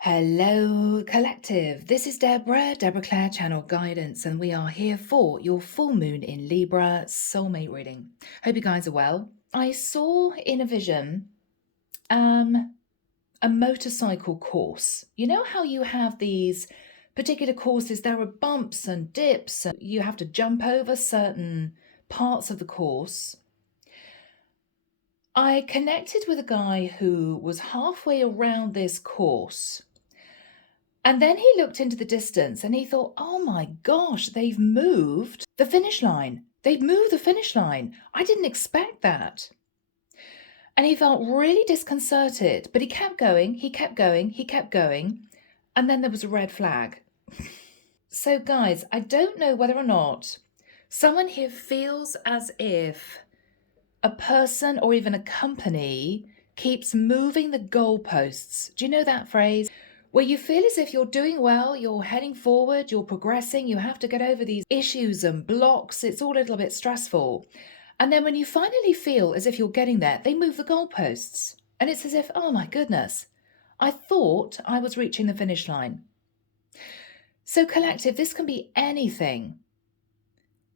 Hello, collective. This is Deborah Clare Channel Guidance, and we are here for your full moon in Libra soulmate reading. Hope you guys are well. I saw in a vision a motorcycle course. You know how you have these particular courses, there are bumps and dips, and you have to jump over certain parts of the course. I connected with a guy who was halfway around this course. And then he looked into the distance and he thought, oh my gosh, they've moved the finish line. They've moved the finish line. I didn't expect that. And he felt really disconcerted, but he kept going, he kept going, he kept going. And then there was a red flag. So guys, I don't know whether or not someone here feels as if a person or even a company keeps moving the goalposts. Do you know that phrase? Where you feel as if you're doing well, you're heading forward, you're progressing, you have to get over these issues and blocks. It's all a little bit stressful. And then when you finally feel as if you're getting there, they move the goalposts. And it's as if, oh my goodness, I thought I was reaching the finish line. So collective, this can be anything.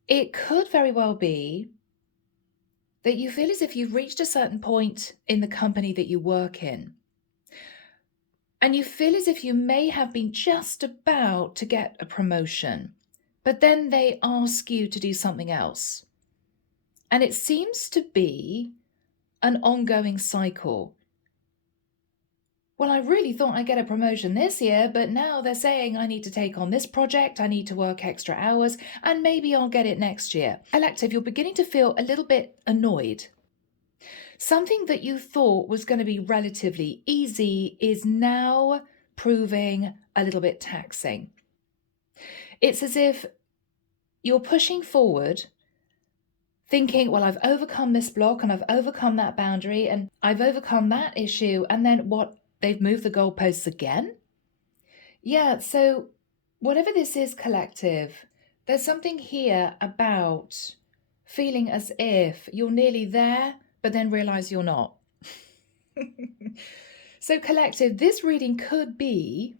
It could very well be that you feel as if you've reached a certain point in the company that you work in. And you feel as if you may have been just about to get a promotion, but then they ask you to do something else. And it seems to be an ongoing cycle. Well, I really thought I'd get a promotion this year, but now they're saying I need to take on this project, I need to work extra hours, and maybe I'll get it next year. Collective, you're beginning to feel a little bit annoyed. Something that you thought was going to be relatively easy is now proving a little bit taxing. It's as if you're pushing forward, thinking, well, I've overcome this block and I've overcome that boundary and I've overcome that issue. And then what? They've moved the goalposts again? Yeah, so whatever this is, collective, there's something here about feeling as if you're nearly there, but then realize you're not. So collective, this reading could be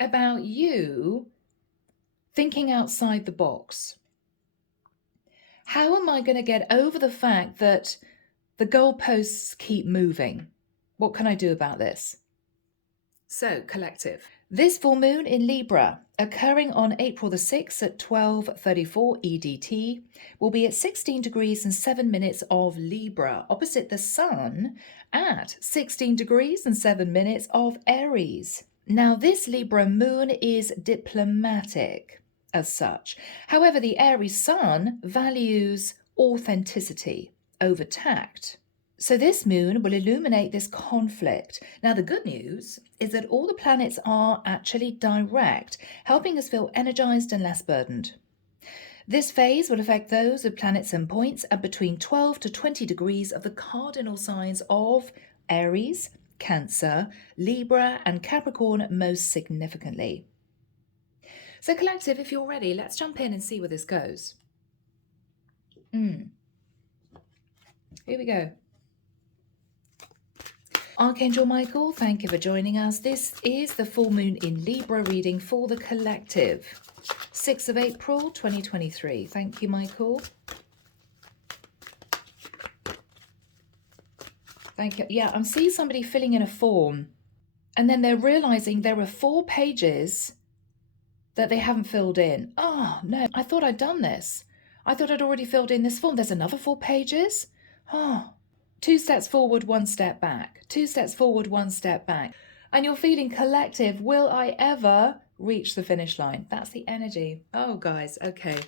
about you thinking outside the box. How am I going to get over the fact that the goalposts keep moving? What can I do about this? So collective, this full moon in Libra, occurring on April the 6th at 12:34 EDT, will be at 16 degrees and 7 minutes of Libra, opposite the Sun at 16 degrees and 7 minutes of Aries. Now, this Libra moon is diplomatic as such. However, the Aries Sun values authenticity over tact. So this moon will illuminate this conflict. Now, the good news is that all the planets are actually direct, helping us feel energized and less burdened. This phase will affect those with planets and points at between 12 to 20 degrees of the cardinal signs of Aries, Cancer, Libra, and Capricorn most significantly. So collective, if you're ready, let's jump in and see where this goes. Here we go. Archangel Michael, thank you for joining us. This is the full moon in Libra reading for the collective. 6th of April, 2023. Thank you, Michael. Thank you. Yeah, I'm seeing somebody filling in a form and then they're realizing there are 4 pages that they haven't filled in. Oh, no, I thought I'd done this. I thought I'd already filled in this form. There's another 4 pages. Oh, 2 steps forward, 1 step back. 2 steps forward, 1 step back. And you're feeling collective. Will I ever reach the finish line? That's the energy. Oh, guys. Okay.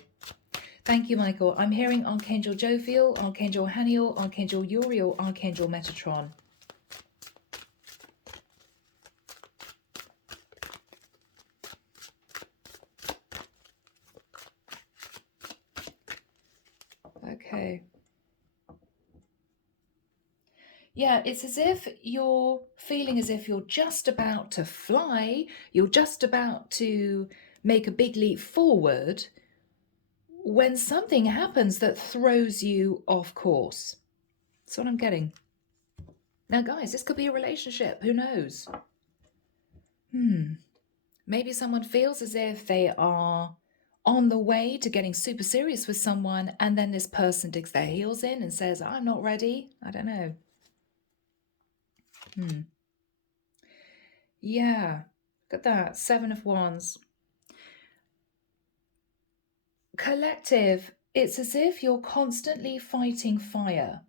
Thank you, Michael. I'm hearing Archangel Jophiel, Archangel Haniel, Archangel Uriel, Archangel Metatron. Okay. Yeah, it's as if you're feeling as if you're just about to fly, you're just about to make a big leap forward when something happens that throws you off course. That's what I'm getting. Now, guys, this could be a relationship. Who knows? Maybe someone feels as if they are on the way to getting super serious with someone, and then this person digs their heels in and says, I'm not ready. I don't know. Yeah, look at that. 7 of Wands. Collective, it's as if you're constantly fighting fire.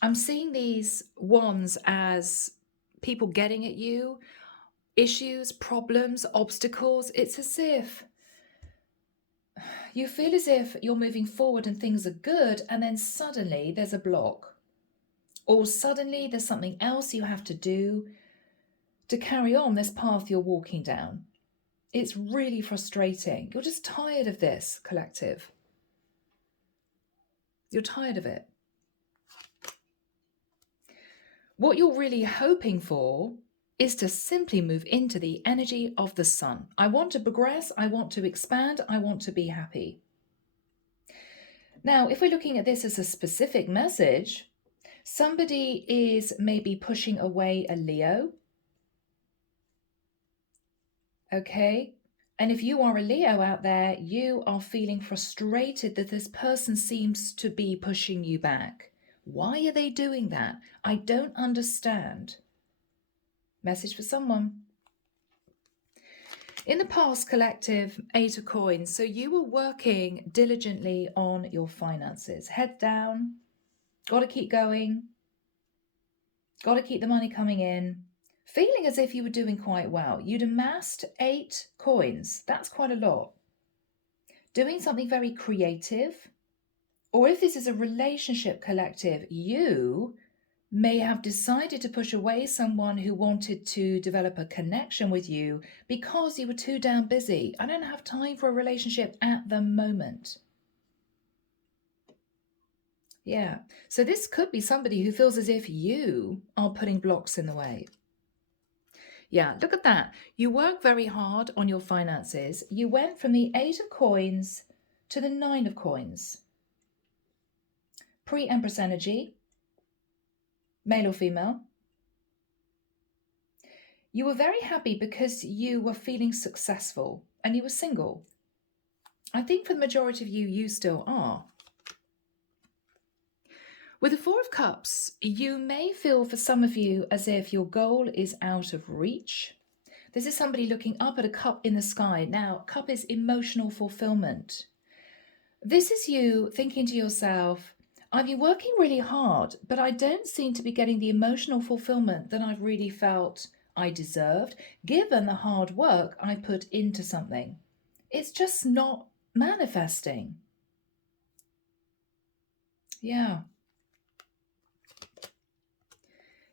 I'm seeing these wands as people getting at you, issues, problems, obstacles. It's as if you feel as if you're moving forward and things are good, and then suddenly there's a block. Or suddenly there's something else you have to do to carry on this path you're walking down. It's really frustrating. You're just tired of this, collective. You're tired of it. What you're really hoping for is to simply move into the energy of the sun. I want to progress, I want to expand, I want to be happy. Now, if we're looking at this as a specific message, somebody is maybe pushing away a Leo. Okay? And if you are a Leo out there, you are feeling frustrated that this person seems to be pushing you back. Why are they doing that? I don't understand. Message for someone. In the past, collective, 8 of Coins. So you were working diligently on your finances. Head down. Got to keep going. Got to keep the money coming in. Feeling as if you were doing quite well. You'd amassed 8 coins. That's quite a lot. Doing something very creative. Or if this is a relationship, collective, you may have decided to push away someone who wanted to develop a connection with you because you were too damn busy. I don't have time for a relationship at the moment. Yeah. So this could be somebody who feels as if you are putting blocks in the way. Yeah, look at that. You work very hard on your finances. You went from the 8 of Coins to the 9 of Coins. Pre-Empress energy. Male or female. You were very happy because you were feeling successful and you were single. I think for the majority of you, you still are. With the 4 of Cups, you may feel for some of you as if your goal is out of reach. This is somebody looking up at a cup in the sky. Now, cup is emotional fulfillment. This is you thinking to yourself, I've been working really hard, but I don't seem to be getting the emotional fulfillment that I've really felt I deserved, given the hard work I put into something. It's just not manifesting. Yeah.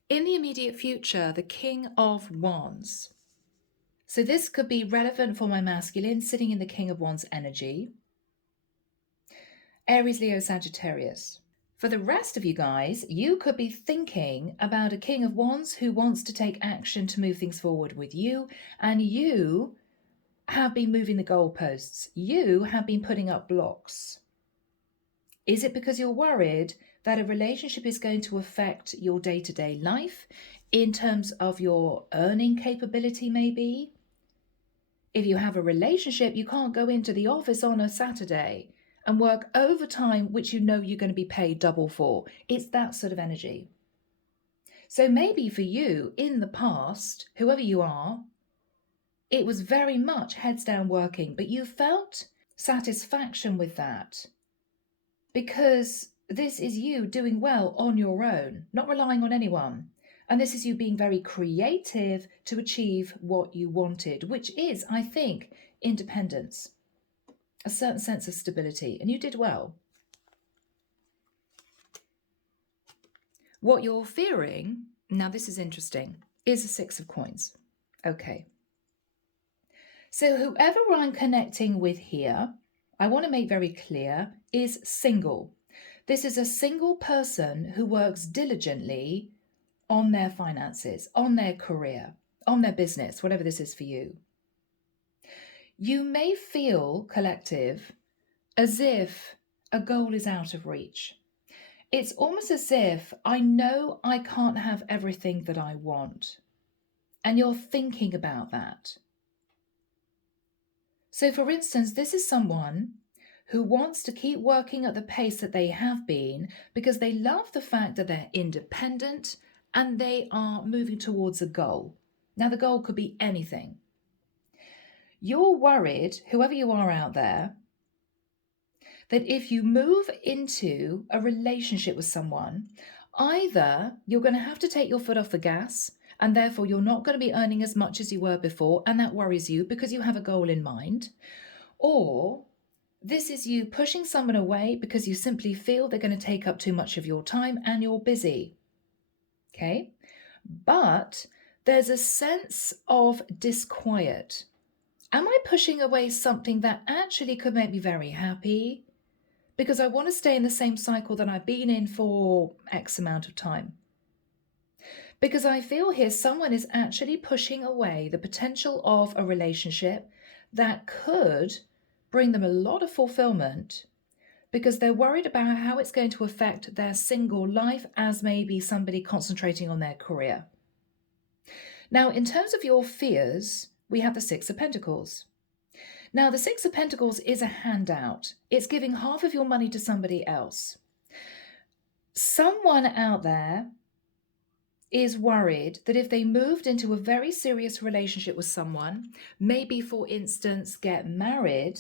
In the immediate future, the King of Wands. So this could be relevant for my masculine, sitting in the King of Wands energy. Aries, Leo, Sagittarius. For the rest of you guys, you could be thinking about a King of Wands who wants to take action to move things forward with you, and you have been moving the goalposts. You have been putting up blocks. Is it because you're worried that a relationship is going to affect your day-to-day life in terms of your earning capability, maybe? If you have a relationship, you can't go into the office on a Saturday and work overtime, which you know you're going to be paid double for. It's that sort of energy. So maybe for you in the past, whoever you are, it was very much heads down working, but you felt satisfaction with that because this is you doing well on your own, not relying on anyone. And this is you being very creative to achieve what you wanted, which is, I think, independence, a certain sense of stability, and you did well. What you're fearing, now this is interesting, is a 6 of Coins. Okay. So whoever I'm connecting with here, I want to make very clear, is single. This is a single person who works diligently on their finances, on their career, on their business, whatever this is for you. You may feel, collective, as if a goal is out of reach. It's almost as if I know I can't have everything that I want. and you're thinking about that. So for instance, this is someone who wants to keep working at the pace that they have been because they love the fact that they're independent and they are moving towards a goal. Now, the goal could be anything. You're worried, whoever you are out there, that if you move into a relationship with someone, either you're going to have to take your foot off the gas and therefore you're not going to be earning as much as you were before, and that worries you because you have a goal in mind, or this is you pushing someone away because you simply feel they're going to take up too much of your time and you're busy. Okay? But there's a sense of disquiet. Am I pushing away something that actually could make me very happy? Because I want to stay in the same cycle that I've been in for X amount of time. Because I feel here someone is actually pushing away the potential of a relationship that could bring them a lot of fulfillment because they're worried about how it's going to affect their single life as maybe somebody concentrating on their career. Now, in terms of your fears, we have the Six of Pentacles. Now, the Six of Pentacles is a handout. It's giving half of your money to somebody else. Someone out there is worried that if they moved into a very serious relationship with someone, maybe, for instance, get married,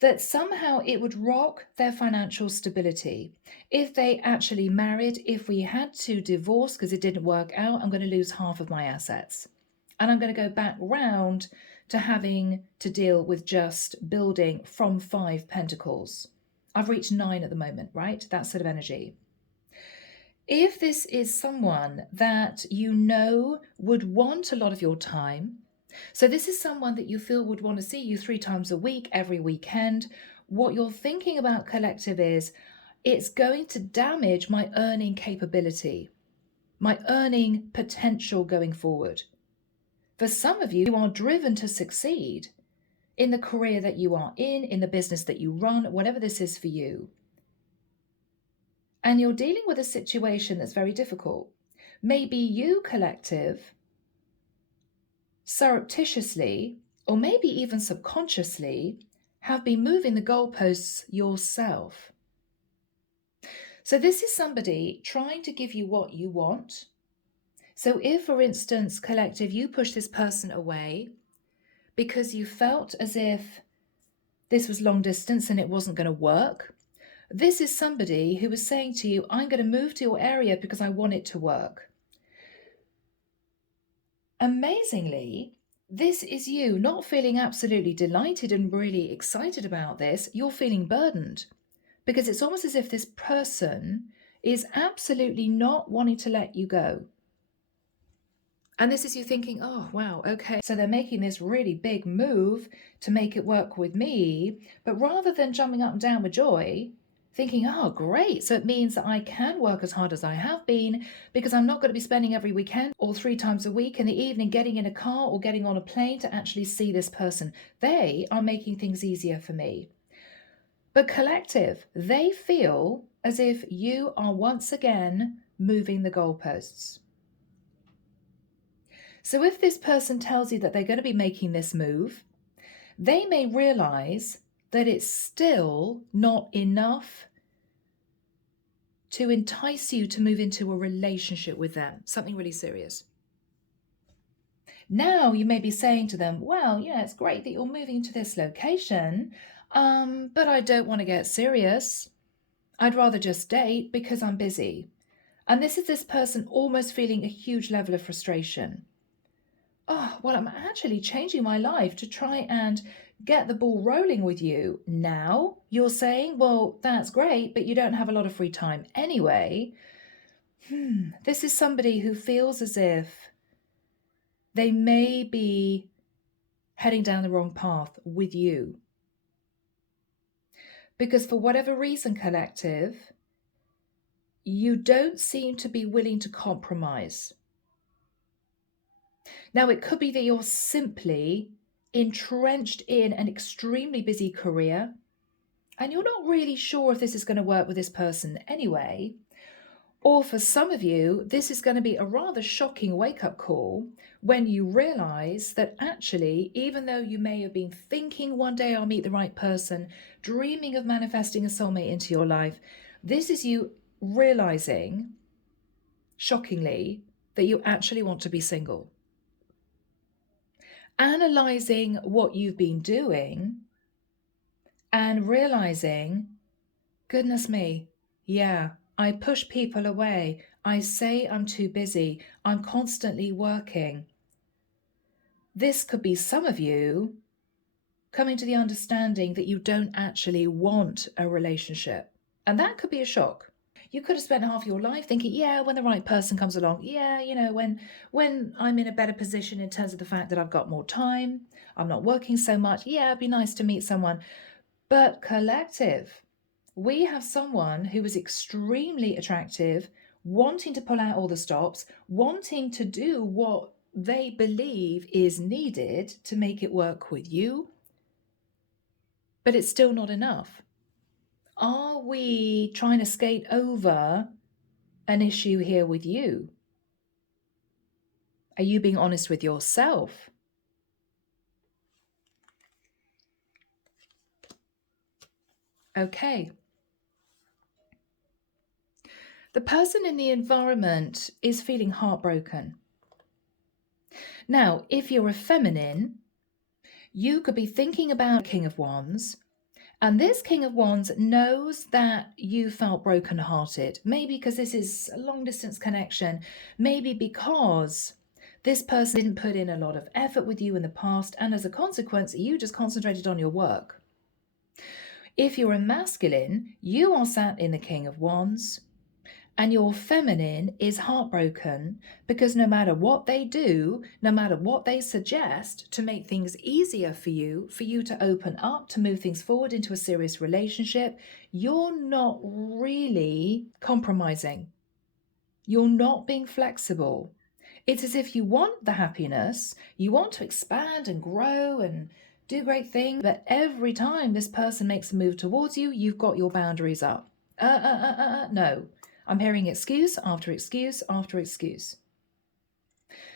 that somehow it would rock their financial stability. If they actually married, if we had to divorce because it didn't work out, I'm going to lose half of my assets. And I'm going to go back round to having to deal with just building from 5 pentacles. I've reached 9 at the moment, right? That sort of energy. If this is someone that you know would want a lot of your time, so this is someone that you feel would want to see you 3 times a week, every weekend, what you're thinking about, collective, is it's going to damage my earning capability, my earning potential going forward. For some of you, you are driven to succeed in the career that you are in the business that you run, whatever this is for you. And you're dealing with a situation that's very difficult. Maybe you, collective, surreptitiously, or maybe even subconsciously, have been moving the goalposts yourself. So this is somebody trying to give you what you want. So if, for instance, collective, you push this person away because you felt as if this was long distance and it wasn't going to work, this is somebody who is saying to you, I'm going to move to your area because I want it to work. Amazingly, this is you not feeling absolutely delighted and really excited about this. You're feeling burdened because it's almost as if this person is absolutely not wanting to let you go. And this is you thinking, oh, wow, okay. So they're making this really big move to make it work with me. But rather than jumping up and down with joy, thinking, oh, great. So it means that I can work as hard as I have been because I'm not going to be spending every weekend or 3 times a week in the evening getting in a car or getting on a plane to actually see this person. They are making things easier for me. But collective, they feel as if you are once again moving the goalposts. So if this person tells you that they're going to be making this move, they may realize that it's still not enough to entice you to move into a relationship with them, something really serious. Now you may be saying to them, well, yeah, it's great that you're moving to this location, but I don't want to get serious. I'd rather just date because I'm busy. And this is this person almost feeling a huge level of frustration. Oh, well, I'm actually changing my life to try and get the ball rolling with you. Now you're saying, well, that's great, but you don't have a lot of free time anyway. This is somebody who feels as if they may be heading down the wrong path with you. Because for whatever reason, collective, you don't seem to be willing to compromise. Now, it could be that you're simply entrenched in an extremely busy career and you're not really sure if this is going to work with this person anyway. Or for some of you, this is going to be a rather shocking wake-up call when you realize that actually, even though you may have been thinking one day I'll meet the right person, dreaming of manifesting a soulmate into your life, this is you realizing, shockingly, that you actually want to be single. Analyzing what you've been doing and realizing, goodness me, yeah, I push people away. I say I'm too busy. I'm constantly working. This could be some of you coming to the understanding that you don't actually want a relationship. And that could be a shock. You could have spent half your life thinking, yeah, when the right person comes along, yeah, when I'm in a better position in terms of the fact that I've got more time, I'm not working so much, yeah, it'd be nice to meet someone. But collective, we have someone who is extremely attractive, wanting to pull out all the stops, wanting to do what they believe is needed to make it work with you, but it's still not enough. Are we trying to skate over an issue here with you? Are you being honest with yourself? Okay. The person in the environment is feeling heartbroken. Now, if you're a feminine, you could be thinking about King of Wands, and this King of Wands knows that you felt brokenhearted, maybe because this is a long distance connection, maybe because this person didn't put in a lot of effort with you in the past, and as a consequence, you just concentrated on your work. If you're a masculine, you are sat in the King of Wands, and your feminine is heartbroken because no matter what they do, no matter what they suggest to make things easier for you to open up, to move things forward into a serious relationship, you're not really compromising. You're not being flexible. It's as if you want the happiness, you want to expand and grow and do great things, but every time this person makes a move towards you, you've got your boundaries up. No. I'm hearing excuse after excuse after excuse.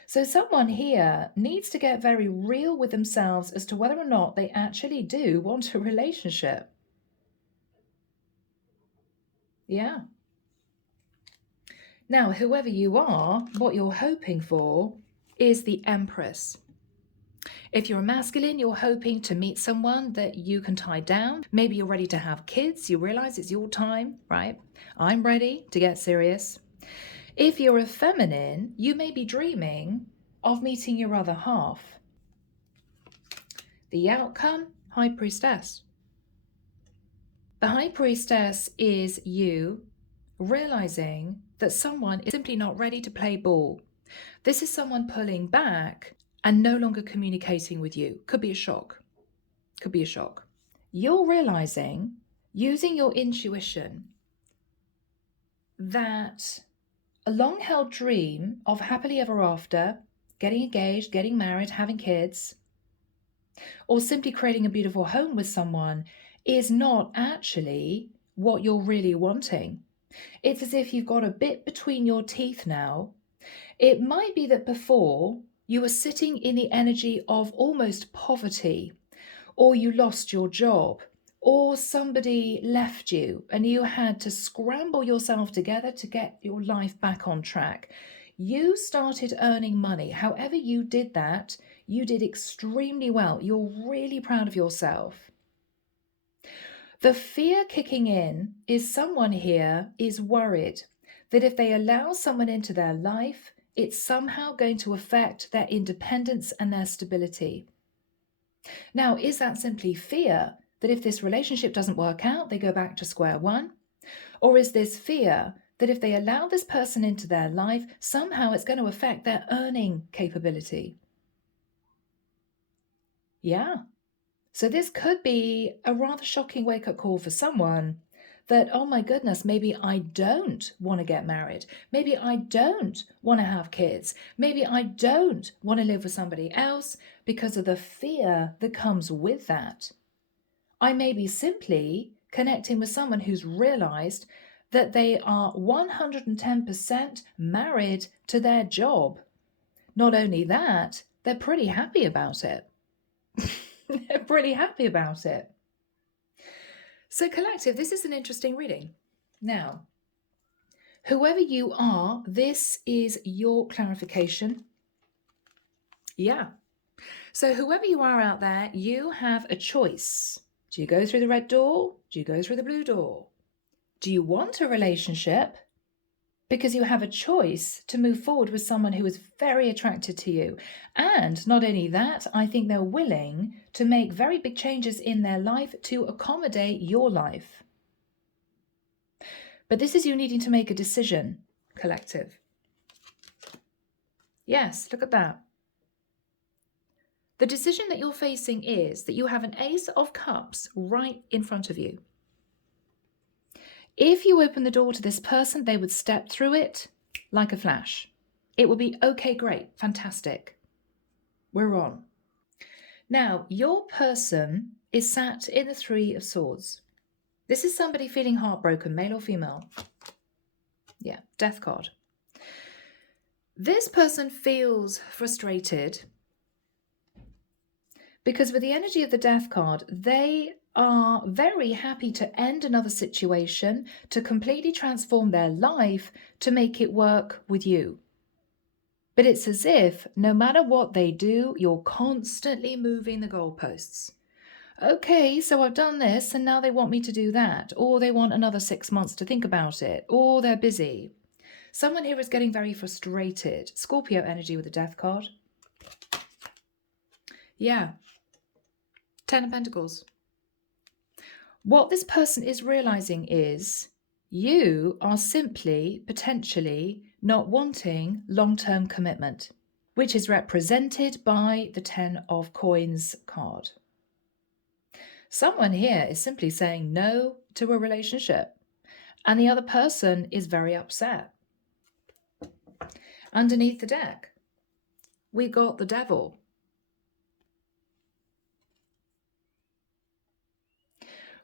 So someone here needs to get very real with themselves as to whether or not they actually do want a relationship. Yeah. Now, whoever you are, what you're hoping for is the Empress. If you're a masculine, you're hoping to meet someone that you can tie down. Maybe you're ready to have kids. You realize it's your time, right? I'm ready to get serious. If you're a feminine, you may be dreaming of meeting your other half. The outcome, High Priestess. The High Priestess is you realizing that someone is simply not ready to play ball. This is someone pulling back and no longer communicating with you. Could be a shock. Could be a shock. You're realizing, using your intuition, that a long-held dream of happily ever after, getting engaged, getting married, having kids, or simply creating a beautiful home with someone is not actually what you're really wanting. It's as if you've got a bit between your teeth now. It might be that before you were sitting in the energy of almost poverty, or you lost your job, or somebody left you and you had to scramble yourself together to get your life back on track. You started earning money. However you did that, you did extremely well. You're really proud of yourself. The fear kicking in is someone here is worried that if they allow someone into their life, it's somehow going to affect their independence and their stability. Now, is that simply fear that if this relationship doesn't work out, they go back to square one? Or is this fear that if they allow this person into their life, somehow it's going to affect their earning capability? Yeah. So this could be a rather shocking wake-up call for someone that, oh my goodness, maybe I don't want to get married. Maybe I don't want to have kids. Maybe I don't want to live with somebody else because of the fear that comes with that. I may be simply connecting with someone who's realized that they are 110% married to their job. Not only that, they're pretty happy about it. They're pretty happy about it. So collective, this is an interesting reading. Now, whoever you are, this is your clarification. Yeah. So whoever you are out there, you have a choice. Do you go through the red door? Do you go through the blue door? Do you want a relationship? Because you have a choice to move forward with someone who is very attracted to you. And not only that, I think they're willing to make very big changes in their life to accommodate your life. But this is you needing to make a decision, collective. Yes, look at that. The decision that you're facing is that you have an Ace of Cups right in front of you. If you open the door to this person, they would step through it like a flash. It would be okay, great, fantastic. We're on. Now, your person is sat in the Three of Swords. This is somebody feeling heartbroken, male or female. Yeah, Death card. This person feels frustrated because with the energy of the Death card, they are very happy to end another situation, to completely transform their life, to make it work with you. But it's as if no matter what they do, you're constantly moving the goalposts. Okay, so I've done this and now they want me to do that, or they want another 6 months to think about it, or they're busy. Someone here is getting very frustrated. Scorpio energy with the Death card. Yeah. 10 of Pentacles. What this person is realizing is you are simply, potentially, not wanting long-term commitment, which is represented by the 10 of Coins card. Someone here is simply saying no to a relationship, and the other person is very upset. Underneath the deck, we got the Devil.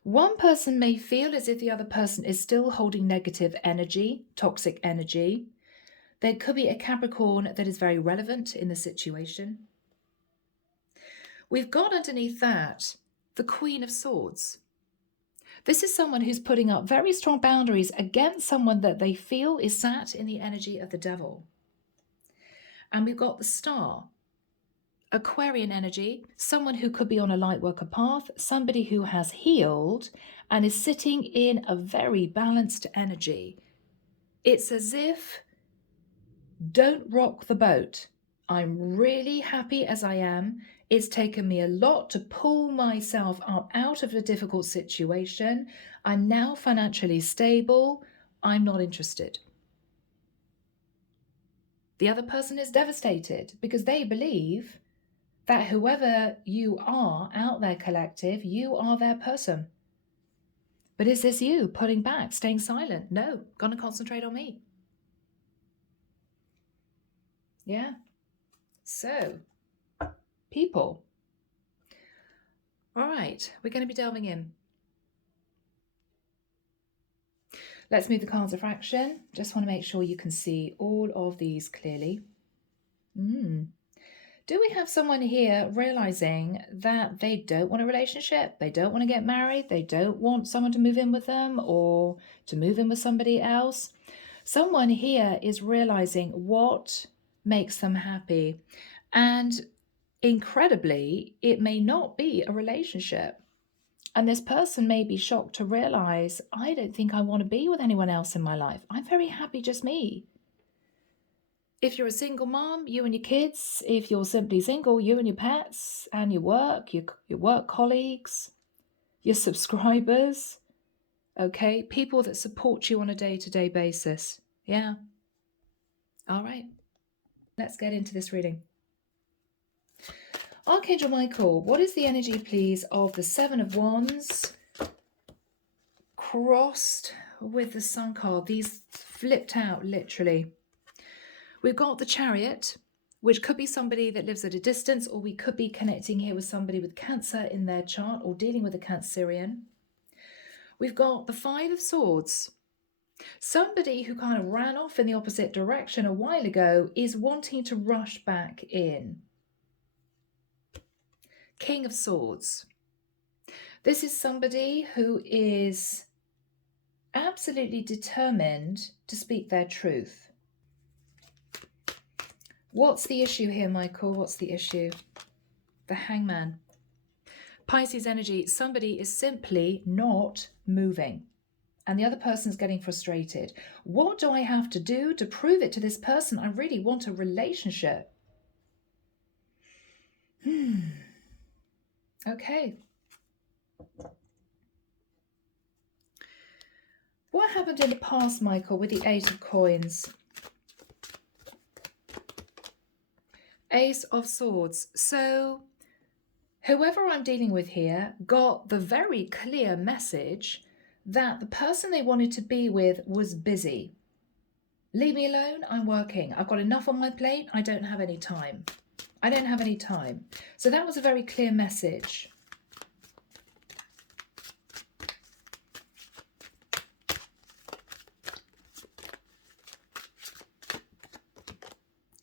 One person may feel as if the other person is still holding negative energy, toxic energy. There could be a Capricorn that is very relevant in the situation. We've got underneath that the Queen of Swords. This is someone who's putting up very strong boundaries against someone that they feel is sat in the energy of the Devil. And we've got the Star. Aquarian energy, someone who could be on a light worker path, somebody who has healed and is sitting in a very balanced energy. It's as if, don't rock the boat. I'm really happy as I am. It's taken me a lot to pull myself up out of a difficult situation. I'm now financially stable. I'm not interested. The other person is devastated because they believe that whoever you are out there, collective, you are their person. But is this you pulling back, staying silent? No, gonna concentrate on me. Yeah. So, people. All right, we're going to be delving in. Let's move the cards of fraction. Just want to make sure you can see all of these clearly. Do we have someone here realizing that they don't want a relationship? They don't want to get married? They don't want someone to move in with them or to move in with somebody else? Someone here is realizing what makes them happy. And incredibly, it may not be a relationship. And this person may be shocked to realize, I don't think I want to be with anyone else in my life. I'm very happy just me. If you're a single mom, you and your kids. If you're simply single, you and your pets and your work colleagues, your subscribers. Okay, people that support you on a day-to-day basis. Yeah. All right. Let's get into this reading. Archangel Michael, what is the energy, please, of the Seven of Wands crossed with the Sun card? These flipped out, literally. We've got the Chariot, which could be somebody that lives at a distance, or we could be connecting here with somebody with Cancer in their chart or dealing with a Cancerian. We've got the Five of Swords. Somebody who kind of ran off in the opposite direction a while ago is wanting to rush back in. King of Swords. This is somebody who is absolutely determined to speak their truth. What's the issue here, Michael? What's the issue? The Hangman. Pisces energy, somebody is simply not moving and the other person's getting frustrated. What do I have to do to prove it to this person? I really want a relationship. Okay. What happened in the past, Michael, with the Eight of Coins? Ace of Swords. So whoever I'm dealing with here got the very clear message that the person they wanted to be with was busy. Leave me alone, I'm working. I've got enough on my plate, I don't have any time. I don't have any time. So that was a very clear message.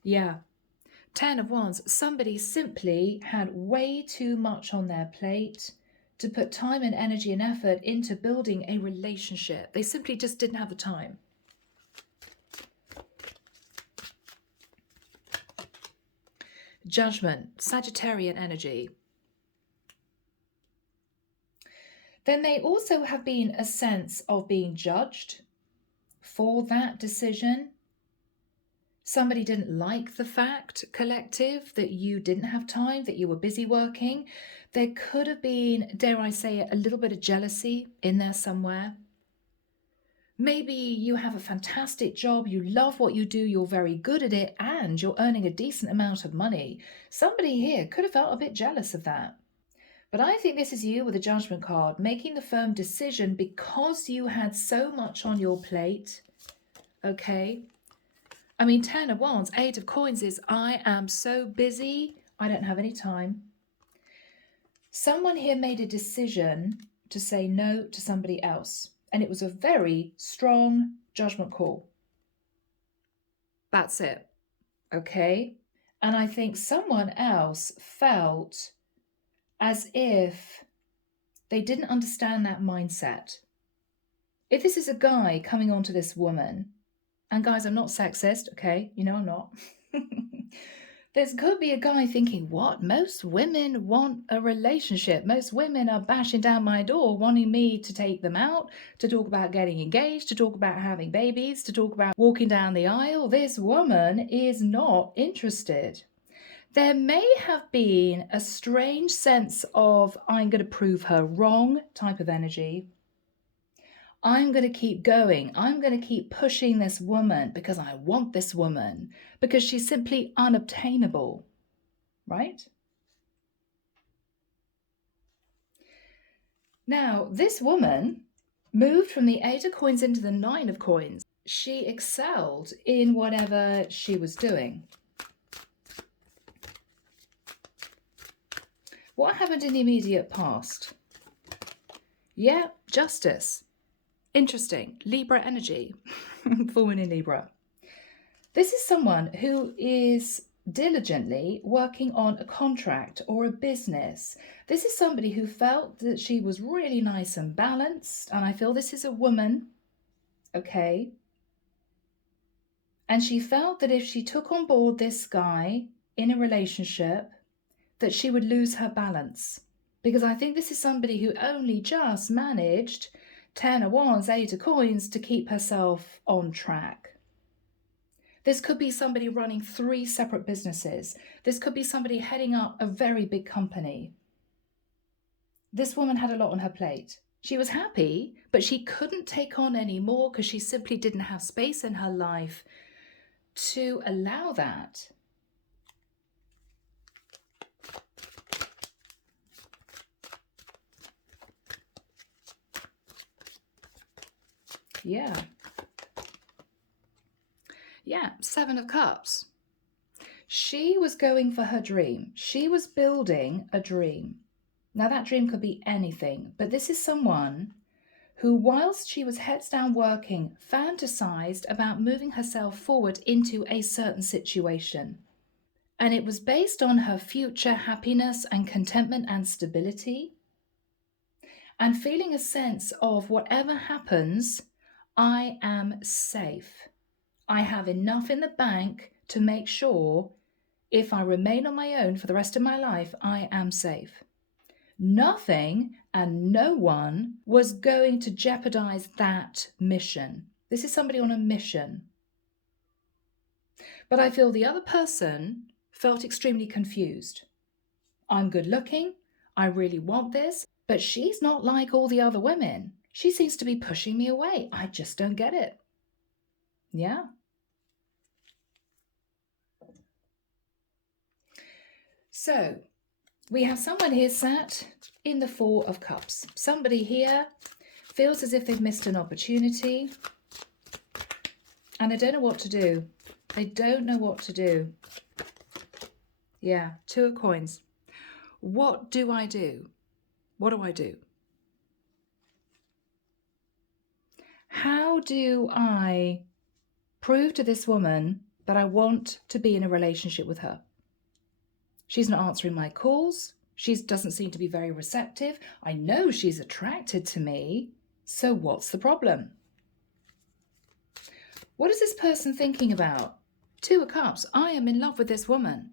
Yeah. 10 of Wands. Somebody simply had way too much on their plate to put time and energy and effort into building a relationship. They simply just didn't have the time. Judgment, Sagittarian energy. Then they also have been a sense of being judged for that decision. Somebody didn't like the fact, collective, that you didn't have time, that you were busy working. There could have been, dare I say it, a little bit of jealousy in there somewhere. Maybe you have a fantastic job, you love what you do, you're very good at it, and you're earning a decent amount of money. Somebody here could have felt a bit jealous of that. But I think this is you with a Judgment card, making the firm decision because you had so much on your plate. Okay? I mean, 10 of Wands, 8 of Coins is, I am so busy, I don't have any time. Someone here made a decision to say no to somebody else. And it was a very strong judgment call. That's it. Okay? And I think someone else felt as if they didn't understand that mindset. If this is a guy coming on to this woman, and guys, I'm not sexist, okay? You know I'm not. There could be a guy thinking, what? Most women want a relationship. Most women are bashing down my door wanting me to take them out, to talk about getting engaged, to talk about having babies, to talk about walking down the aisle. This woman is not interested. There may have been a strange sense of, I'm going to prove her wrong type of energy. I'm going to keep going. I'm going to keep pushing this woman because I want this woman, because she's simply unobtainable, right? Now, this woman moved from the 8 of Coins into the 9 of Coins. She excelled in whatever she was doing. What happened in the immediate past? Yeah, Justice. Interesting. Libra energy. Full moon in Libra. This is someone who is diligently working on a contract or a business. This is somebody who felt that she was really nice and balanced. And I feel this is a woman. Okay. And she felt that if she took on board this guy in a relationship, that she would lose her balance. Because I think this is somebody who only just managed 10 of Wands, 8 of Coins to keep herself on track. This could be somebody running 3 separate businesses. This could be somebody heading up a very big company. This woman had a lot on her plate. She was happy, but she couldn't take on any more because she simply didn't have space in her life to allow that. Yeah. Yeah, 7 of Cups. She was going for her dream. She was building a dream. Now, that dream could be anything, but this is someone who, whilst she was heads down working, fantasized about moving herself forward into a certain situation. And it was based on her future happiness and contentment and stability, and feeling a sense of whatever happens, I am safe. I have enough in the bank to make sure if I remain on my own for the rest of my life, I am safe. Nothing and no one was going to jeopardize that mission. This is somebody on a mission. But I feel the other person felt extremely confused. I'm good looking. I really want this, but she's not like all the other women. She seems to be pushing me away. I just don't get it. Yeah. So we have someone here sat in the Four of Cups. Somebody here feels as if they've missed an opportunity and they don't know what to do. They don't know what to do. Yeah, Two of Coins. What do I do? What do I do? How do I prove to this woman that I want to be in a relationship with her? She's not answering my calls. She doesn't seem to be very receptive. I know she's attracted to me. So what's the problem? What is this person thinking about? Two of Cups. I am in love with this woman.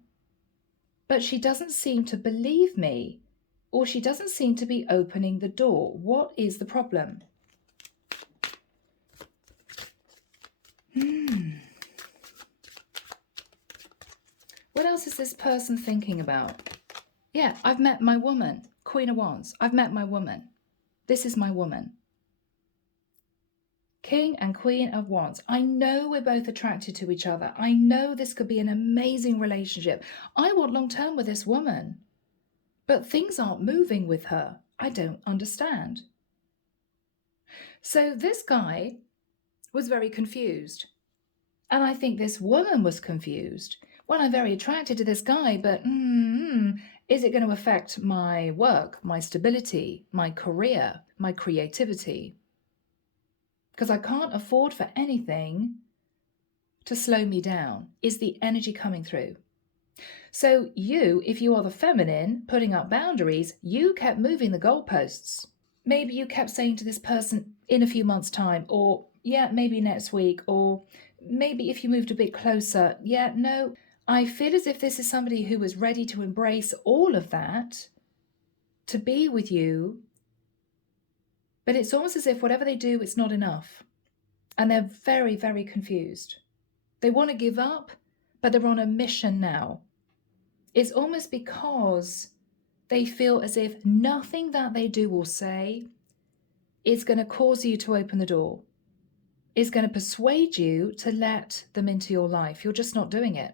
But she doesn't seem to believe me, or she doesn't seem to be opening the door. What is the problem? What else is this person thinking about? Yeah, I've met my woman. Queen of Wands. I've met my woman. This is my woman. King and Queen of Wands. I know we're both attracted to each other. I know this could be an amazing relationship. I want long term with this woman. But things aren't moving with her. I don't understand. So this guy was very confused. And I think this woman was confused. Well, I'm very attracted to this guy, but is it going to affect my work, my stability, my career, my creativity? Because I can't afford for anything to slow me down. Is the energy coming through? So you, if you are the feminine, putting up boundaries, you kept moving the goalposts. Maybe you kept saying to this person in a few months' time, or yeah, maybe next week, or maybe if you moved a bit closer, yeah, no. I feel as if this is somebody who was ready to embrace all of that, to be with you, but it's almost as if whatever they do, it's not enough. And they're very, very confused. They want to give up, but they're on a mission now. It's almost because they feel as if nothing that they do or say is going to cause you to open the door, is going to persuade you to let them into your life. You're just not doing it.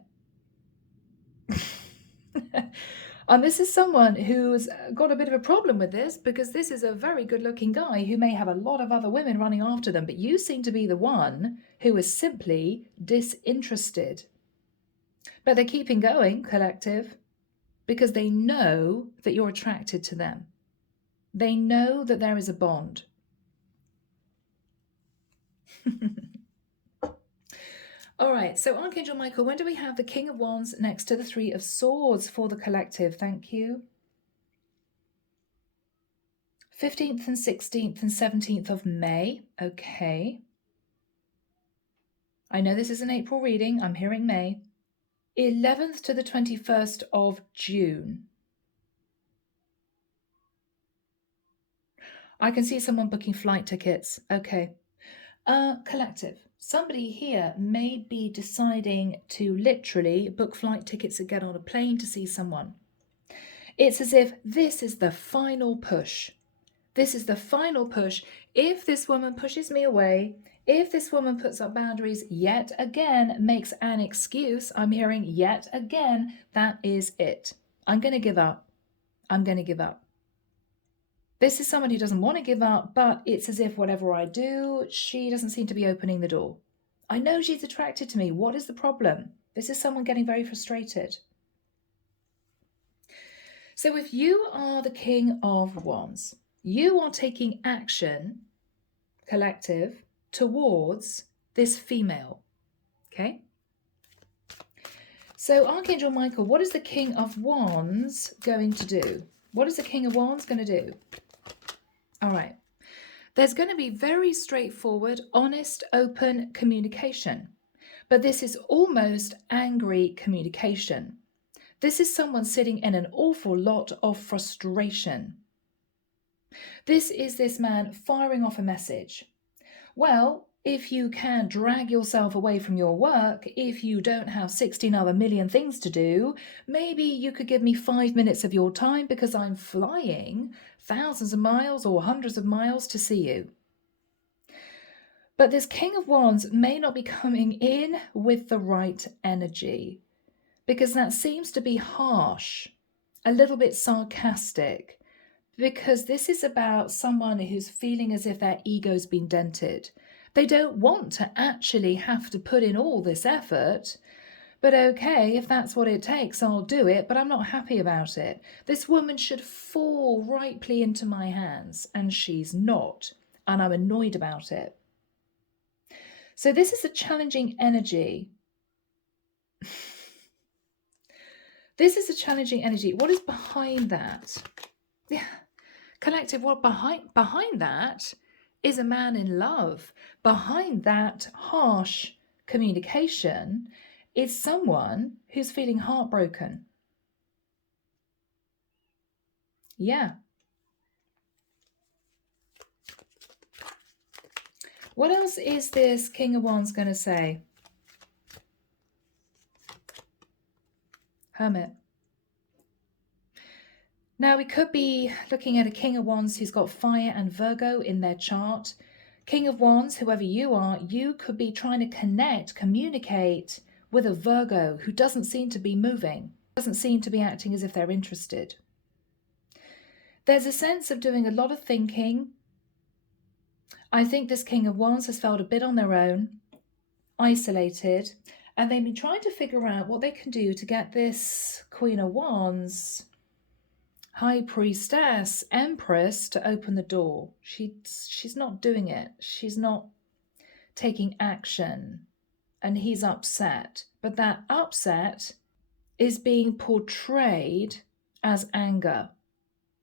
And this is someone who's got a bit of a problem with this, because this is a very good looking guy who may have a lot of other women running after them, but you seem to be the one who is simply disinterested. But they're keeping going, collective, because they know that you're attracted to them. They know that there is a bond. All right, so Archangel Michael, when do we have the King of Wands next to the Three of Swords for the collective? Thank you. 15th and 16th and 17th of May. Okay. I know this is an April reading. I'm hearing May. 11th to the 21st of June. I can see someone booking flight tickets. Okay. Collective. Somebody here may be deciding to literally book flight tickets and get on a plane to see someone. It's as if this is the final push. This is the final push. If this woman pushes me away, if this woman puts up boundaries, yet again makes an excuse, I'm hearing yet again, that is it. I'm going to give up. I'm going to give up. This is someone who doesn't want to give up, but it's as if whatever I do, she doesn't seem to be opening the door. I know she's attracted to me. What is the problem? This is someone getting very frustrated. So if you are the King of Wands, you are taking action collective, towards this female. Okay? So Archangel Michael, what is the King of Wands going to do? What is the King of Wands going to do? All right. There's going to be very straightforward, honest, open communication. But this is almost angry communication. This is someone sitting in an awful lot of frustration. This is this man firing off a message. Well, if you can drag yourself away from your work, if you don't have 16 other million things to do, maybe you could give me 5 minutes of your time because I'm flying thousands of miles or hundreds of miles to see you. But this King of Wands may not be coming in with the right energy because that seems to be harsh, a little bit sarcastic, because this is about someone who's feeling as if their ego's been dented. They don't want to actually have to put in all this effort, but okay, if that's what it takes, I'll do it, but I'm not happy about it. This woman should fall rightly into my hands, and she's not, and I'm annoyed about it. So this is a challenging energy. This is a challenging energy. What is behind that? Yeah. Collective, what behind that is a man in love. Behind that harsh communication is someone who's feeling heartbroken. Yeah. What else is this King of Wands going to say? Hermit. Now, we could be looking at a King of Wands who's got fire and Virgo in their chart. King of Wands, whoever you are, you could be trying to connect, communicate with a Virgo who doesn't seem to be moving, doesn't seem to be acting as if they're interested. There's a sense of doing a lot of thinking. I think this King of Wands has felt a bit on their own, isolated, and they've been trying to figure out what they can do to get this Queen of Wands, High Priestess, Empress to open the door. She's not doing it. She's not taking action, and he's upset. But that upset is being portrayed as anger.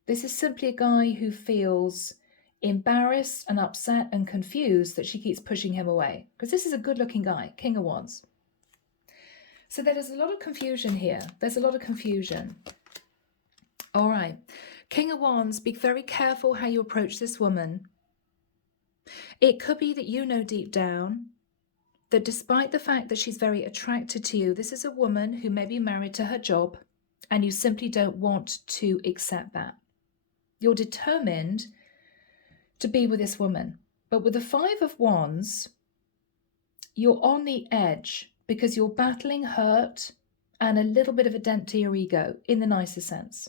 This is simply a guy who feels embarrassed and upset and confused that she keeps pushing him away. Because this is a good-looking guy, King of Wands. So there is a lot of confusion here. There's a lot of confusion. All right. King of Wands, be very careful how you approach this woman. It could be that you know deep down that despite the fact that she's very attracted to you, this is a woman who may be married to her job, and you simply don't want to accept that. You're determined to be with this woman. But with the Five of Wands, you're on the edge because you're battling hurt and a little bit of a dent to your ego in the nicest sense.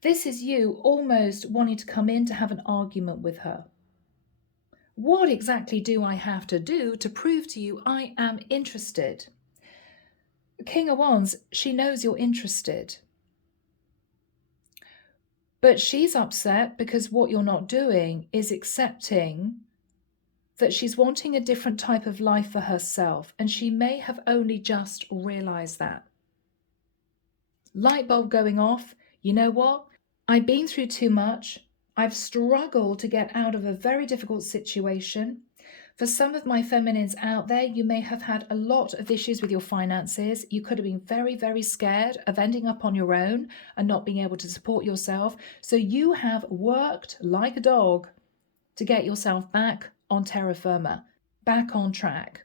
This is you almost wanting to come in to have an argument with her. What exactly do I have to do to prove to you I am interested? King of Wands, she knows you're interested. But she's upset because what you're not doing is accepting that she's wanting a different type of life for herself, and she may have only just realized that. Light bulb going off. You know what? I've been through too much. I've struggled to get out of a very difficult situation. For some of my feminines out there, you may have had a lot of issues with your finances. You could have been very, very scared of ending up on your own and not being able to support yourself. So you have worked like a dog to get yourself back on terra firma, back on track.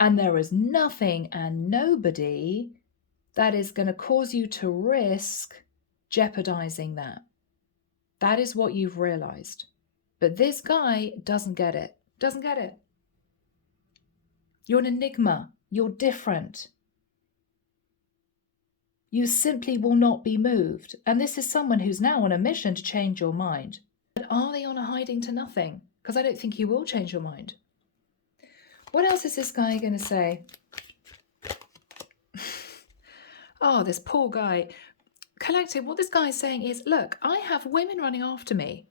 And there is nothing and nobody that is going to cause you to risk jeopardizing that. That is what you've realized. But this guy doesn't get it. Doesn't get it. You're an enigma. You're different. You simply will not be moved. And this is someone who's now on a mission to change your mind. But are they on a hiding to nothing? Because I don't think you will change your mind. What else is this guy going to say? Oh, this poor guy. Collective, what this guy is saying is, look, I have women running after me.